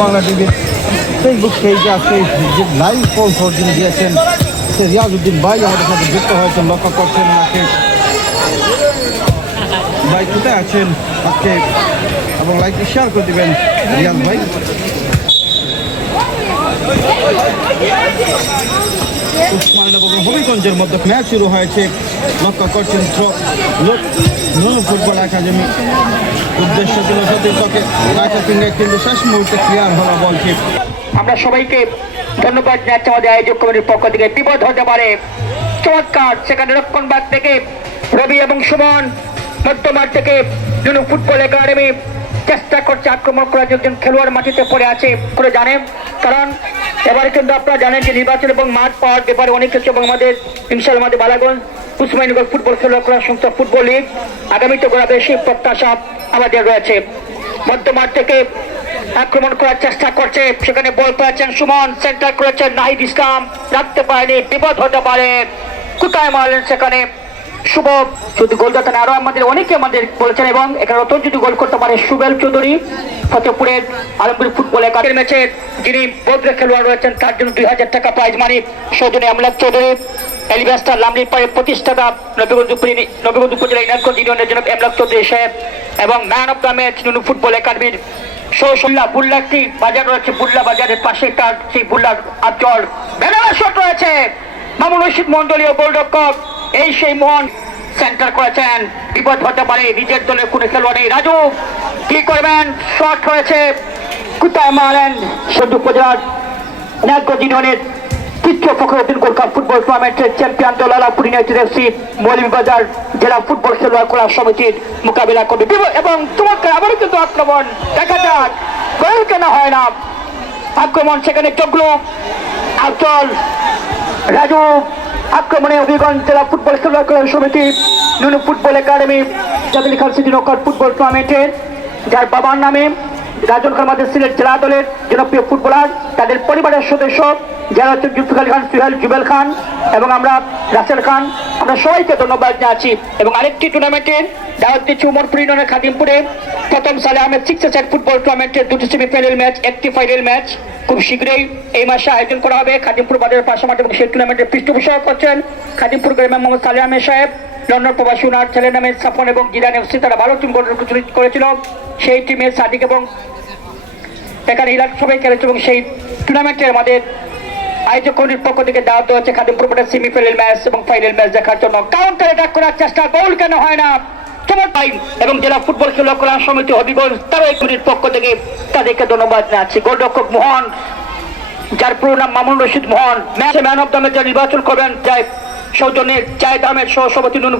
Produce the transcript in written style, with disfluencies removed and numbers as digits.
বাংলা টিভির ফেসবুক পেজে আজকে যে লাইভ স্পন্সর যিনি দিয়েছেন সে রিয়াজউদ্দিন ভাই আমাদের সাথে যুক্ত হয়েছেন। লক্ষ্য করছেন ওনাকে ভাই কোথায় আছেন আজকে, এবং লাইভটি শেয়ার করে দেবেন রিয়াজ ভাই। উসমানীনগর হবিগঞ্জের মধ্যে ম্যাচ শুরু হয়েছে। লক্ষ্য করছেন নুনু ফুটবল একাডেমি উদ্দেশ্য ছিল সতীর্থকে কিন্তু শেষ মুহূর্তে ক্লিয়ার হওয়া বলছে। আমরা সবাইকে ধন্যবাদ জানাচ্ছি আমাদের আয়োজক কমিটির পক্ষ থেকে। বিপদ হতে পারে চমৎকার, সেখানে রক্ষণভাগ থেকে রবি এবং সুমন, মধ্যমাঠ থেকে নুনু ফুটবল একাডেমি চেষ্টা করছে আক্রমণ করার জন্য। খেলোয়াড় মাটিতে পড়ে আছে করে জানেন, কারণ এবারে কিন্তু আপনারা জানেন যে নির্বাচন এবং মাঠ পাওয়ার ব্যাপারে অনেক কিছু, এবং আমাদের ইনশাআল্লাহ আমাদের বালাগঞ্জ উসমানীনগর ফুটবল খেলোয়াড় সংস্থা ফুটবল লিগ আগামীতে করা বেশি প্রত্যাশা আমাদের রয়েছে। মধ্যমাঠ থেকে আক্রমণ করার চেষ্টা করছে, সেখানে বল পেয়েছেন সুমন, সেন্টার করেছেন নাহিদ ইসলাম, রাখতে পারেনি, বিপদ হতে পারে। কোথায় মারলেন সেখানে শুভ, শুধু গোলদাতা না আরো আমাদের অনেকে আমাদের বলেছেন, এবং এখানে রতন যদি গোল করতে পারে সুবেল চৌধুরী ফতেপুরের আলমপুর ফুটবল একাডেমি ম্যাচে যিনি বদলে খেলোয়াড় রয়েছেন, তার জন্য 2000 টাকা প্রাইজ মানি সৌজনে আমলাক চৌধুরী, এলিভেস্টার লামলির পাড়ে প্রতিষ্ঠাতা নবীগঞ্জ উপজেলা ইনারগঞ্জ ইউনিয়নের জন্য আমলাক চৌধুরী সাহেব, এবং ম্যান অফ দ্য ম্যাচ নুনু ফুটবল একাডেমির বুল্লা একটি বাজার রয়েছে, বুল্লা বাজারের পাশে তার সেই বুল্লার আচল ব্যানার শট রয়েছে। মামুন রশিদ মন্ডলীয় গোলরক্ষক, এই সেই মন সেন্টার করেছেন, বিপদ হতে পারে, নিজের দলের কোনো খেলোয়াড় নেই। রাজু কি করবেন, শট হয়েছে, কোথায় মারেন সদ্য উপজেলার ইনারগঞ্জ ইউনিয়নের তৃতীয় ফখরুদ্দিন গোল্ড কাপ ফুটবল টুর্নামেন্টের চ্যাম্পিয়ন দল আলাপুর ইউনাইটেড এফসি মৌলভীবাজার জেলা ফুটবল খেলোয়াড় কলা সমিতির মোকাবিলা করবে। এবং চমৎকার আবারও কিন্তু আক্রমণ, দেখা যাক গোল কেন হয় না। আক্রমণ সেখানে চগলু আচল রাজু, আক্রমণে হবিগঞ্জ জেলা ফুটবল খেলোয়াড় কলা সমিতি নুনু ফুটবল একাডেমি জাতীয় খান সিটি নকআউট ফুটবল টুর্নামেন্টের যার বাবার নামে রাজন খান আমাদের সিলেট জেলা দলের জনপ্রিয় ফুটবলার, তাদের পরিবারের সদস্য যারা হচ্ছে জুলফিকার খান, সুহেল, জুবেল খান এবং আমরা রাসেল খান, আমরা সবাইকে ধন্যবাদ জানাচ্ছি। এবং আরেকটি টুর্নামেন্টের দাওয়াত দিচ্ছি উমরপুর ইউনিয়নের খাদিমপুরে প্রথম সালে আহমেদ 6 ফুটবল টুর্নামেন্টের 2টি সেমিফাইনাল ম্যাচ, 1টি ফাইনাল ম্যাচ খুব শীঘ্রই এই মাসে আয়োজন করা হবে খাদিমপুর বাজারের পাশাপাশি। এবং সেই টুর্নামেন্টের পৃষ্ঠপোষক করছেন খাদিমপুর গ্রামের মোহাম্মদ সালে আহমেদ সাহেব, লন্ডন প্রবাসী উনার ছেলের নামে সাফন এবং জিদান এফসি, তারা ভালো টিম গঠন করেছিল। সেই টিমের সাদিক এবং এখানে ইলাক সবাই খেলেছে, এবং সেই টুর্নামেন্টের আমাদের আয়োজক কমিটির পক্ষ থেকে দাওয়াত দেওয়া হচ্ছে খাদিমপুর মাঠের সেমিফাইনাল ম্যাচ এবং ফাইনাল ম্যাচ দেখার জন্য। কাউন্টার অ্যাটাক করার চেষ্টা, গোল কেন হয় না চমৎকার, এবং জেলা ফুটবল খেলোয়াড় কল্যাণ সমিতি হবিগঞ্জ তারা এই কমিটির পক্ষ থেকে তাদেরকে ধন্যবাদ জানাচ্ছি। গোলরক্ষক মোহন, যার পুরো নাম মামুন রশিদ মোহন, ম্যাচে ম্যান অফ দ্য ম্যাচ নির্বাচন করবেন সৌজন্যে জায়েদ আহমেদ সহ সভাপতি নুনু